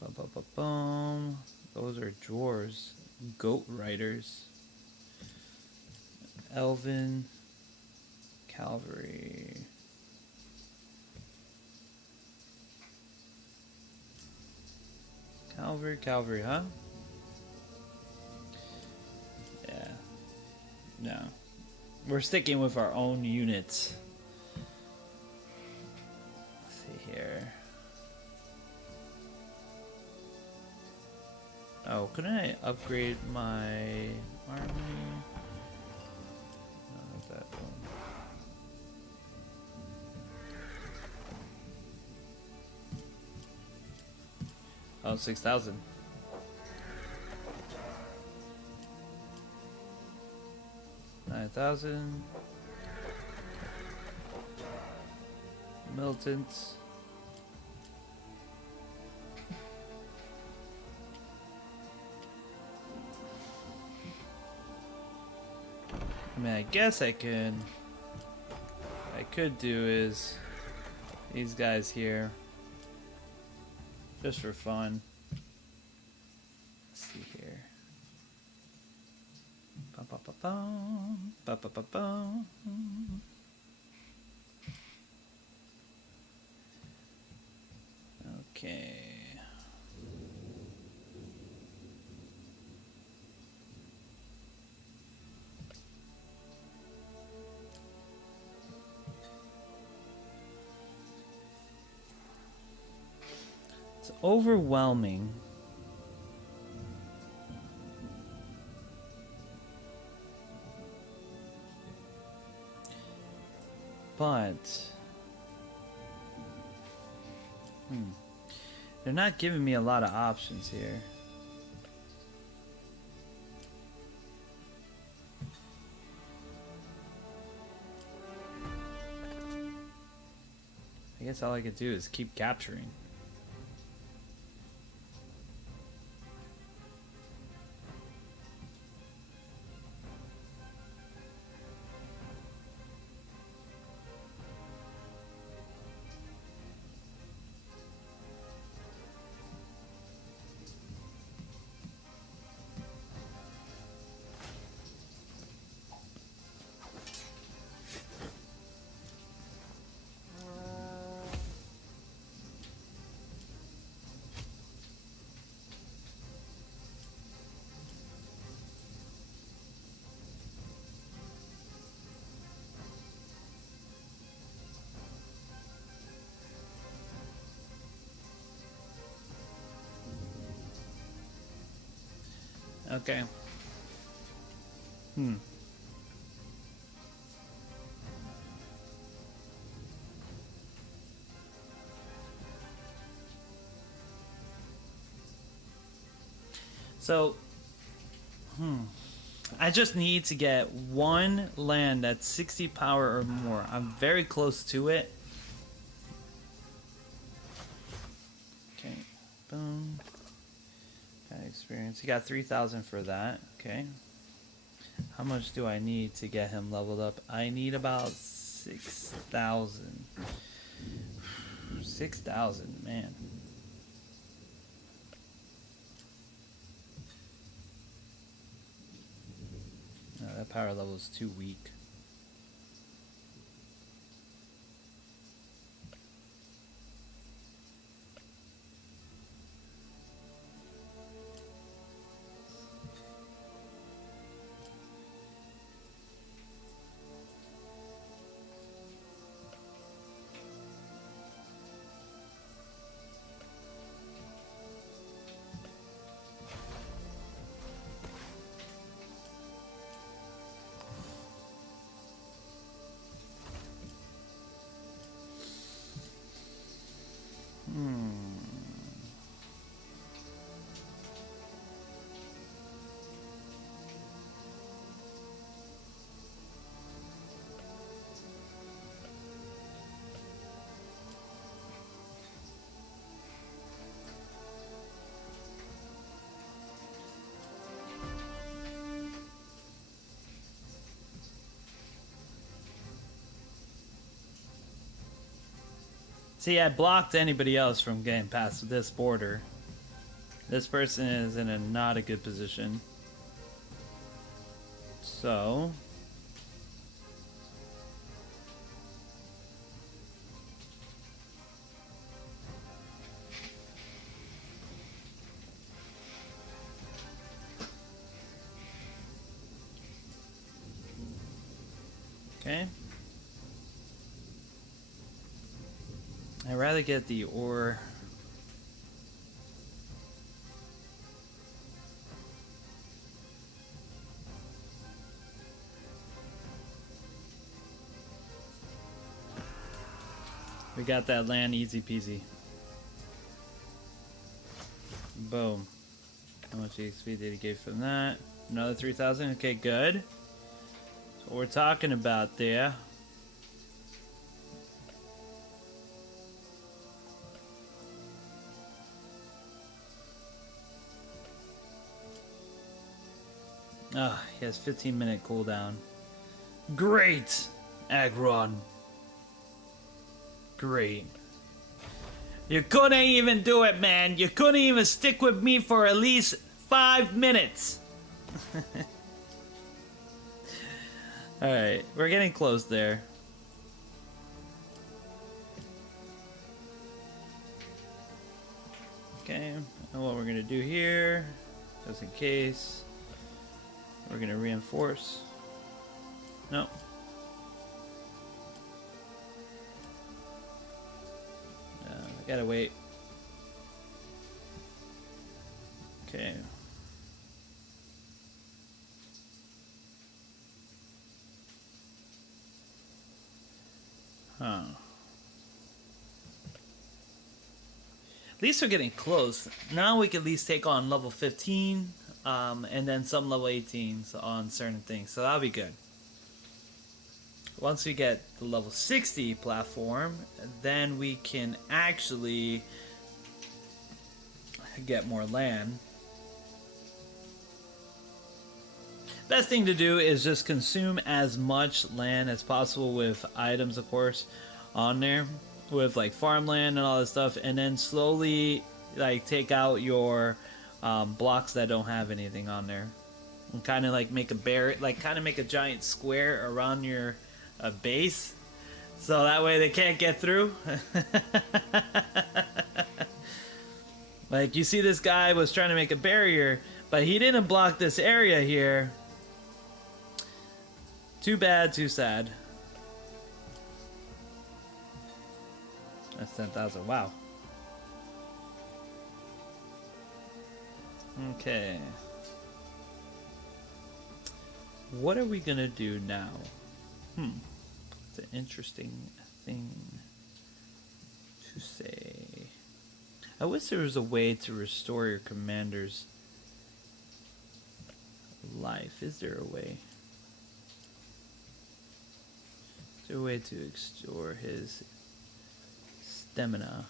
Bum, bum, bum, bum. Those are drawers. Goat riders. Elven. Cavalry. Cavalry, huh? Yeah. No. We're sticking with our own units. Let's see here. Oh, couldn't I upgrade my army? No, not that one. Oh, 6,000. $9,000. Militants. I mean, I guess I could do is these guys here. Just for fun. Let's see here. Bum, bum, bum, bum. Bum, bum, bum, bum. Okay. overwhelming. But they're not giving me a lot of options here. I guess all I could do is keep capturing. Okay. So, I just need to get one land that's 60 power or more. I'm very close to it. Okay. Boom. Got experience. He got 3,000 for that. Okay. How much do I need to get him leveled up? I need about 6,000. 6,000, man. No, that power level is too weak. See, I blocked anybody else from getting past this border. This person is in a not a good position. So... Okay. I'd rather get the ore. We got that land easy peasy. Boom. How much XP did he give from that? Another 3,000. Okay, good. That's what we're talking about there. Ah, he has 15-minute cooldown. Great, Agron. Great. You couldn't even do it, man. You couldn't even stick with me for at least 5 minutes. Alright, we're getting close there. Okay, and what we're gonna do here, just in case, we're gonna reinforce. No. I gotta wait. Okay. Huh. At least we're getting close. Now we can at least take on level 15, and then some level 18s on certain things. So that'll be good. Once we get the level 60 platform, then we can actually get more land. Best thing to do is just consume as much land as possible with items, of course, on there, with like farmland and all this stuff, and then slowly like take out your blocks that don't have anything on there, and kind of like make a make a giant square around your base, so that way they can't get through. Like you see, this guy was trying to make a barrier, but he didn't block this area here. Too bad, too sad. That's 10,000. Wow. Okay. What are we gonna do now? It's an interesting thing to say. I wish there was a way to restore your commander's life. Is there a way? Is there a way to restore his stamina?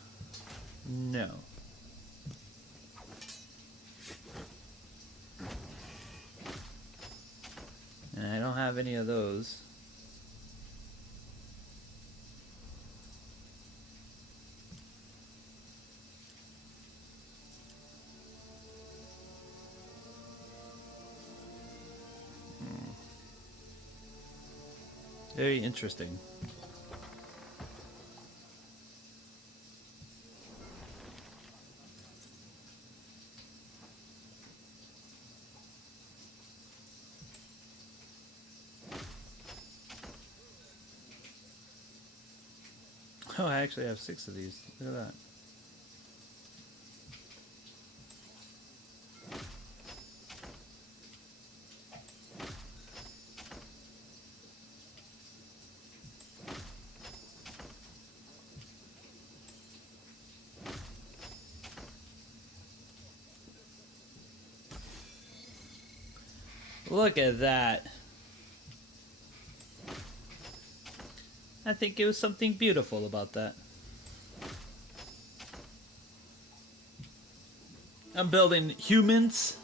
No. And I don't have any of those. Very interesting. Oh, I actually have 6 of these. Look at that. Look at that. I think it was something beautiful about that. I'm building humans.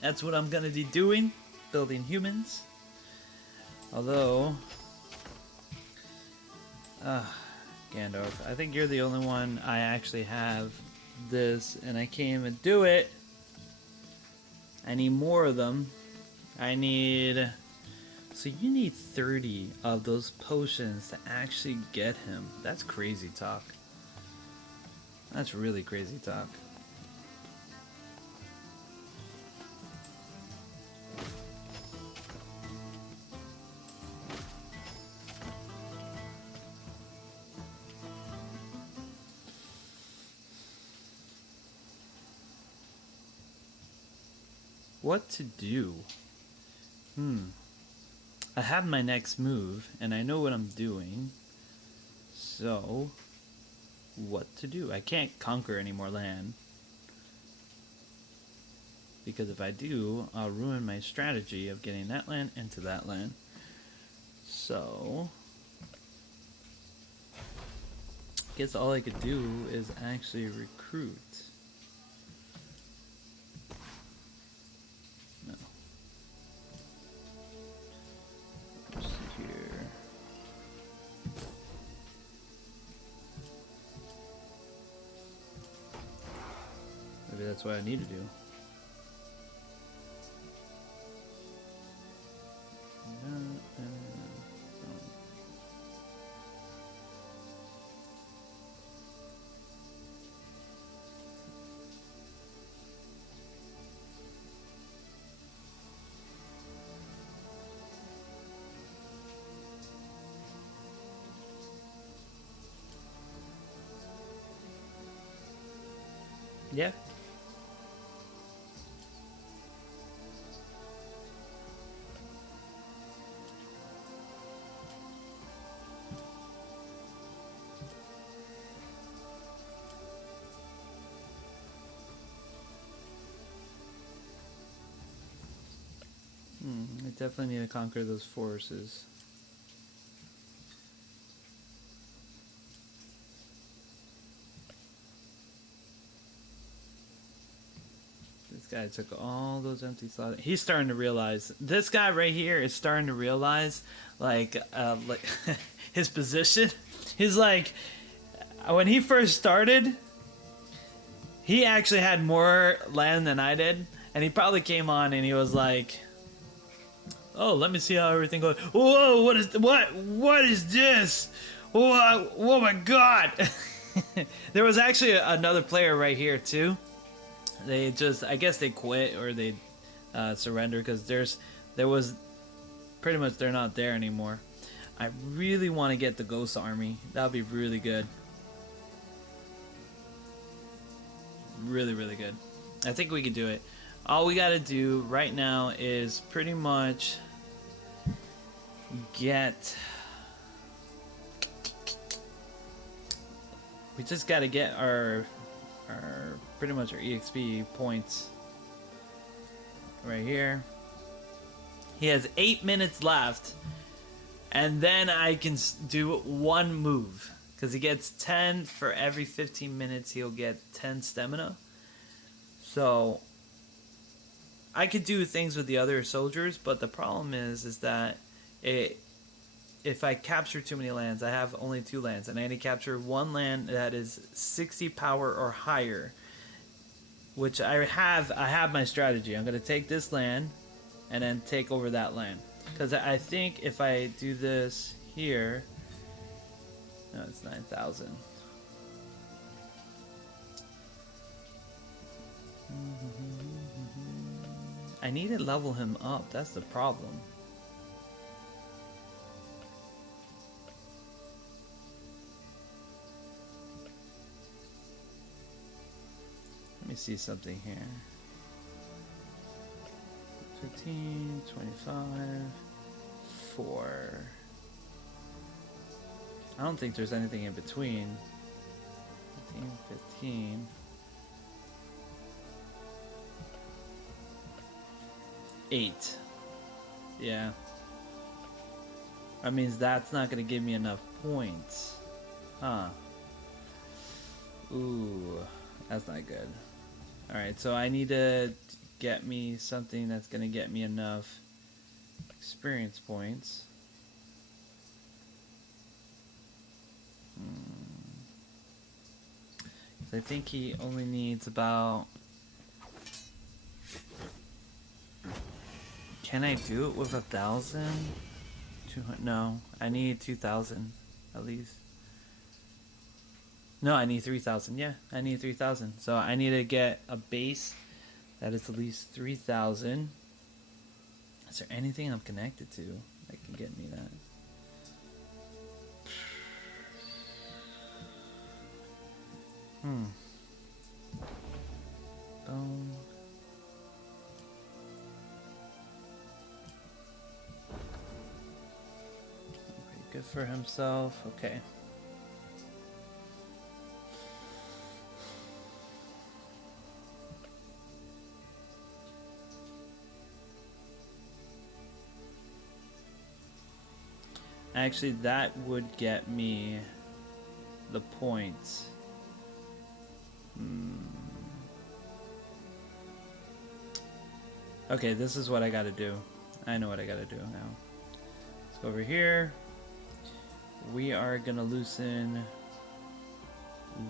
That's what I'm gonna be doing. Building humans. Although, Gandalf, I think you're the only one I actually have this, and I can't even do it. I need more of them. I need... So you need 30 of those potions to actually get him. That's crazy talk. That's really crazy talk. What to do? I have my next move, and I know what I'm doing. So, what to do? I can't conquer any more land. Because if I do, I'll ruin my strategy of getting that land into that land. So, I guess all I could do is actually recruit. No. Let's see here. Maybe that's what I need to do. Yeah. definitely need to conquer those forces. This guy took all those empty slots. He's starting to realize. This guy right here is starting to realize, like his position. He's like, when he first started, he actually had more land than I did, and he probably came on and he was like, "Oh, let me see how everything goes." Whoa, what is this? Oh my God! There was actually another player right here too. They just, I guess they quit or they surrender because there was pretty much they're not there anymore. I really want to get the Ghost Army. That would be really good. Really, really good. I think we could do it. All we got to do right now is pretty much get... We just got to get our pretty much our EXP points right here. He has 8 minutes left, and then I can do one move because he gets 10 for every 15 minutes. He'll get 10 stamina. So I could do things with the other soldiers, but the problem is that if I capture too many lands, I have only 2 lands, and I need to capture one land that is 60 power or higher, which I have my strategy. I'm going to take this land and then take over that land. Because I think if I do this here... No, it's 9,000. I need to level him up. That's the problem. Let me see something here. 15, 25, 4. I don't think there's anything in between. 15, 15. 8. Yeah. That means that's not going to give me enough points. Huh. Ooh. That's not good. Alright, so I need to get me something that's going to get me enough experience points. I think he only needs about... Can I do it with 1,000? 200? No, I need 2,000 at least. No, I need 3,000. Yeah, I need 3,000. So I need to get a base that is at least 3,000. Is there anything I'm connected to that can get me that? Boom. Pretty good for himself. Okay. Actually, that would get me the points. Okay, this is what I gotta do. I know what I gotta do now. Let's go over here. We are gonna loosen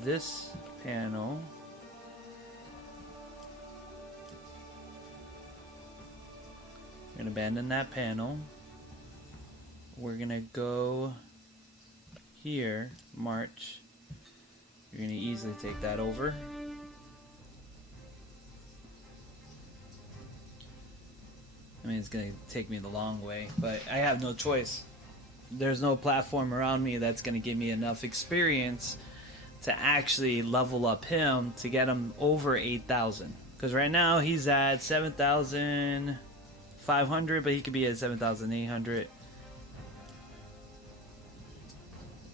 this panel. We're gonna abandon that panel. We're gonna go here, march. You're gonna easily take that over. I mean, it's gonna take me the long way, but I have no choice. There's no platform around me that's gonna give me enough experience to actually level up him to get him over 8,000. Because right now he's at 7,500, but he could be at 7,800.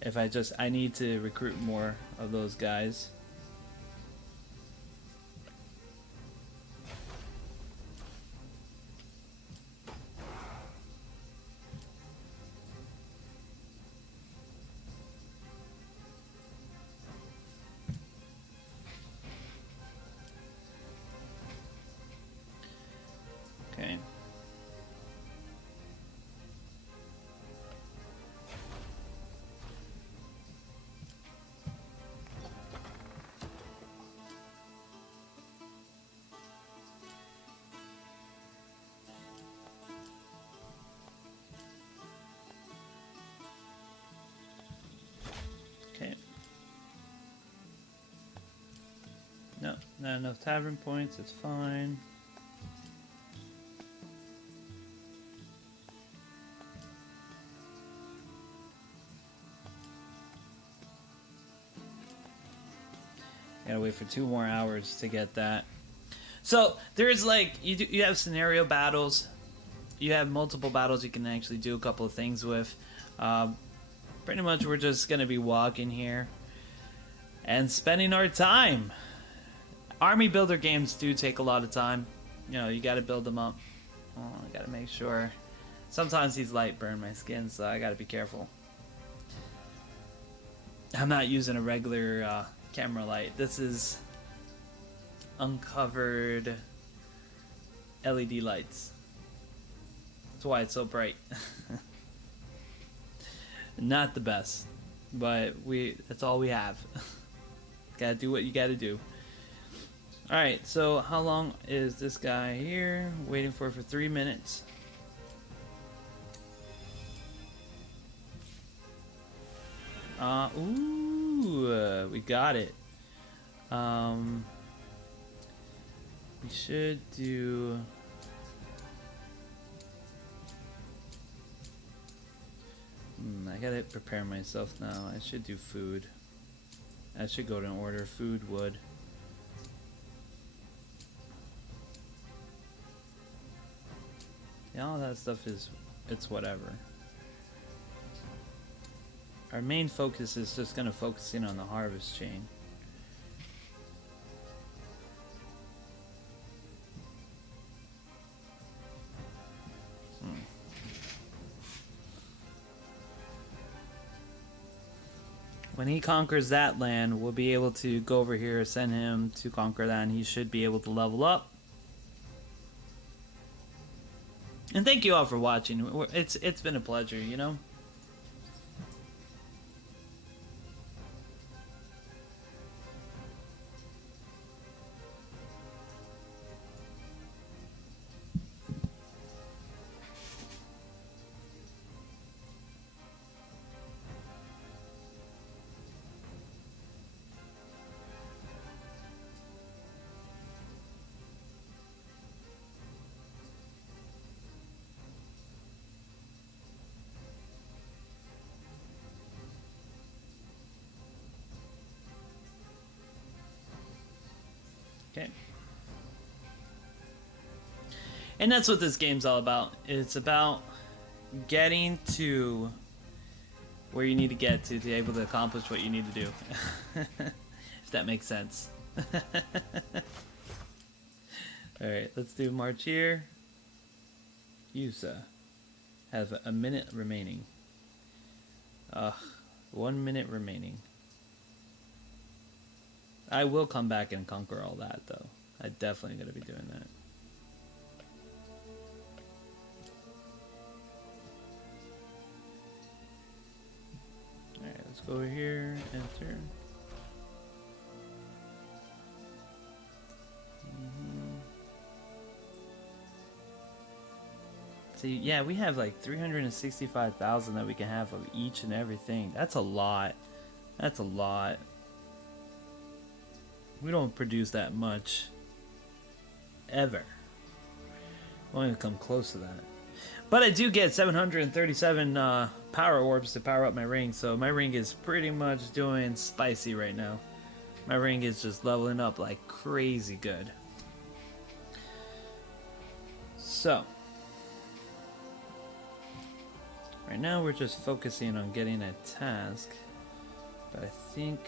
If I need to recruit more of those guys. Not enough tavern points, it's fine. Gotta wait for 2 more hours to get that. So there's like you have scenario battles, you have multiple battles you can actually do a couple of things with. Pretty much we're just gonna be walking here and spending our time. Army builder games do take a lot of time. You know, you gotta build them up. Oh, I gotta make sure. Sometimes these light burn my skin, so I gotta be careful. I'm not using a regular camera light. This is uncovered LED lights. That's why it's so bright. Not the best, but that's all we have. Gotta do what you gotta do. Alright, so how long is this guy here? Waiting for 3 minutes. We got it. We should do... I gotta prepare myself now. I should do food. I should go to order food, wood. Yeah, all that stuff it's whatever. Our main focus is just gonna focus in on the harvest chain. When he conquers that land, we'll be able to go over here, send him to conquer that, and he should be able to level up. And thank you all for watching. It's been a pleasure, you know? Okay. And that's what this game's all about. It's about getting to where you need to get to be able to accomplish what you need to do. If that makes sense. Alright, let's do march here. Yusa. Have a minute remaining. 1 minute remaining. I will come back and conquer all that, though. I'm definitely going to be doing that. Alright, let's go over here, enter. See, yeah, we have like 365,000 that we can have of each and everything. That's a lot. That's a lot. We don't produce that much ever. Won't even come close to that. But I do get 737 power orbs to power up my ring, so my ring is pretty much doing spicy right now. My ring is just leveling up like crazy good. So right now we're just focusing on getting a task, but I think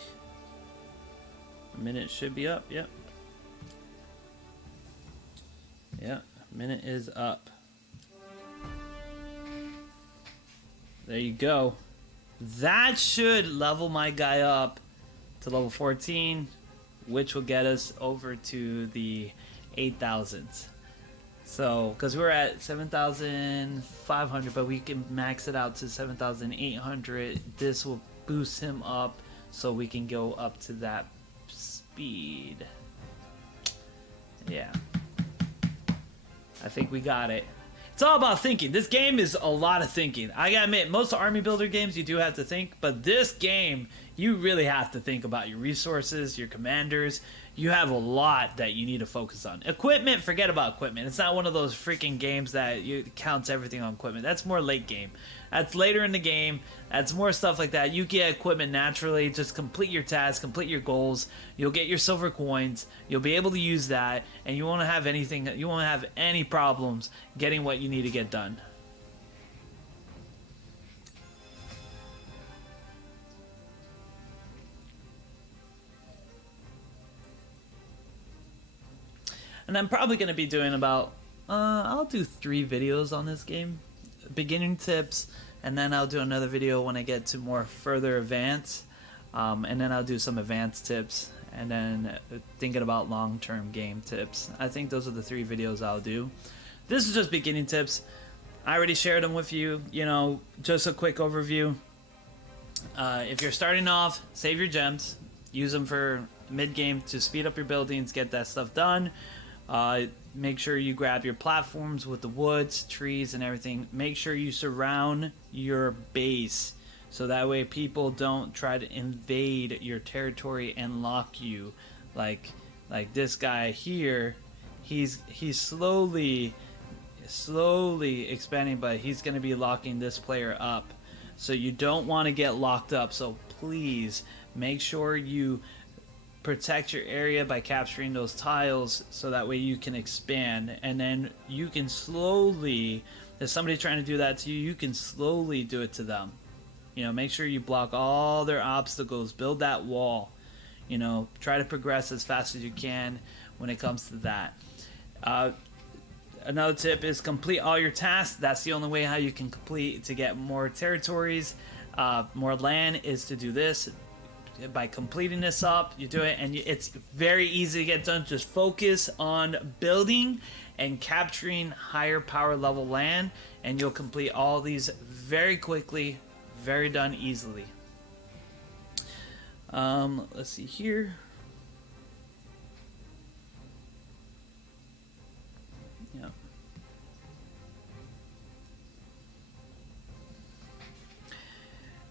a minute should be up. Yep. Yeah, minute is up. There you go. That should level my guy up to level 14, which will get us over to the 8,000s. So, because we're at 7,500, but we can max it out to 7,800. This will boost him up so we can go up to that speed. Yeah. I think we got it. It's all about thinking. This game is a lot of thinking. I gotta admit, most army builder games you do have to think, but this game, you really have to think about your resources, your commanders. You have a lot that you need to focus on. Equipment, forget about equipment. It's not one of those freaking games that counts everything on equipment. That's more late game. That's later in the game. That's more stuff like that. You get equipment naturally. Just complete your tasks, complete your goals. You'll get your silver coins. You'll be able to use that, and you won't have anything. You won't have any problems getting what you need to get done. And I'm probably going to be doing about, I'll do 3 videos on this game. Beginning tips, and then I'll do another video when I get to more further advanced. And then I'll do some advanced tips, and then thinking about long-term game tips. I think those are the 3 videos I'll do. This is just beginning tips. I already shared them with you, you know, just a quick overview. If you're starting off, save your gems. Use them for mid-game to speed up your buildings, get that stuff done. Make sure you grab your platforms with the woods, trees, and everything. Make sure you surround your base so that way people don't try to invade your territory and lock you. Like this guy here, he's slowly expanding, but he's going to be locking this player up. So you don't want to get locked up. So please make sure you protect your area by capturing those tiles so that way you can expand, and then you can slowly, if somebody's trying to do that to you, you can slowly do it to them. You know, make sure you block all their obstacles, build that wall, you know, try to progress as fast as you can when it comes to that. Another tip is complete all your tasks. That's the only way how you can complete to get more territories, more land, is to do this. By completing this up, you do it, and it's very easy to get done. Just focus on building and capturing higher power level land, and you'll complete all these very quickly, very done easily. Let's see here. Yeah.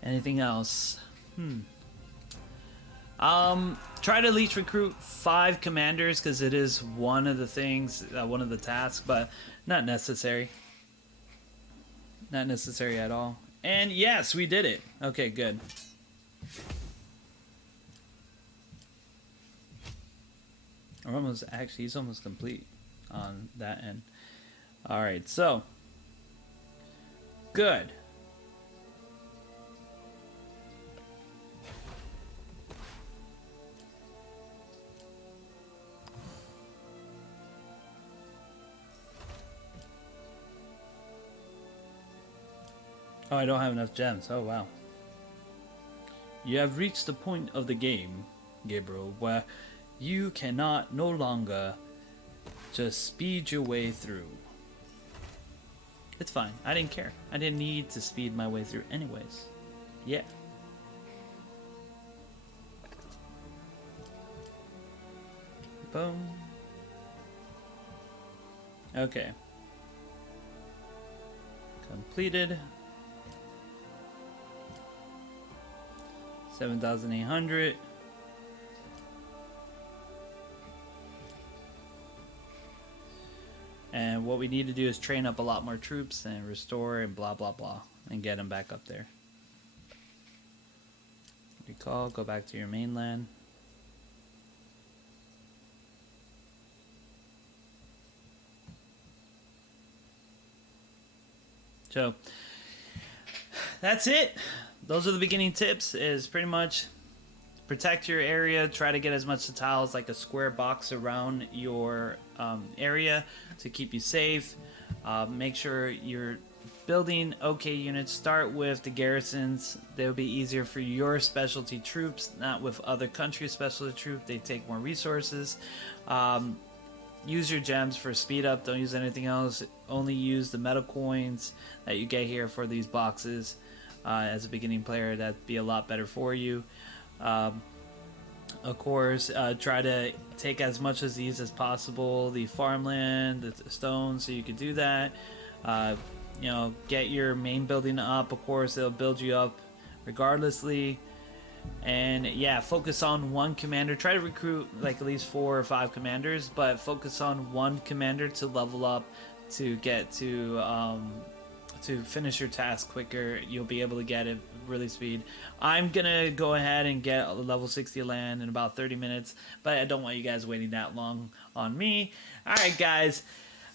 Anything else? Try to at least recruit 5 commanders, because it is one of the things, one of the tasks, but not necessary. Not necessary at all. And yes, we did it. Okay, good. We're almost, actually, he's almost complete on that end. Alright, so. Good. Oh, I don't have enough gems. Oh, wow. You have reached the point of the game, Gabriel, where you cannot no longer just speed your way through. It's fine. I didn't care. I didn't need to speed my way through anyways. Yeah. Boom. Okay. Completed. 7,800. And what we need to do is train up a lot more troops and restore and blah blah blah and get them back up there. Recall, go back to your mainland. So that's it. Those are the beginning tips. Is pretty much protect your area, try to get as much tiles, like a square box around your area to keep you safe. Make sure you're building okay units. Start with the garrisons. They'll be easier for your specialty troops, not with other countries' specialty troops. They take more resources. Use your gems for speed up. Don't use anything else. Only use the metal coins that you get here for these boxes. As a beginning player, that'd be a lot better for you. Of course, try to take as much of these as possible. The farmland, the stones, so you can do that. You know, get your main building up. Of course, it'll build you up regardlessly. And yeah, focus on one commander. Try to recruit like at least 4 or 5 commanders, but focus on one commander to level up, to get to finish your task quicker. You'll be able to get it really speed. I'm gonna go ahead and get a level 60 land in about 30 minutes, but I don't want you guys waiting that long on me. All right, guys.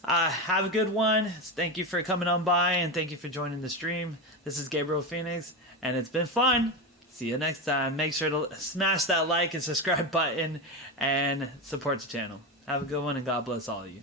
Have a good one. Thank you for coming on by, and thank you for joining the stream. This is Gabriel Phoenix, and it's been fun. See you next time. Make sure to smash that like and subscribe button and support the channel. Have a good one, and God bless all of you.